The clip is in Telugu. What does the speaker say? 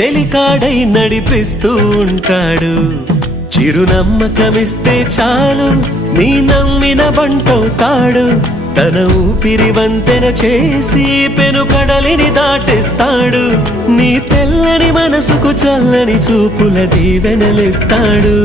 చెలికాడై నడిపిస్తూ ఉంటాడు. చిరునమ్మకమిస్తే చాలు నీ నమ్మిన బంటవుతాడు. తన ఊపిరి వంతెన చేసి పెను కడలిని దాటేస్తాడు. నీ తెల్లని మనసుకు చల్లని చూపుల దీవెనలిస్తాడు.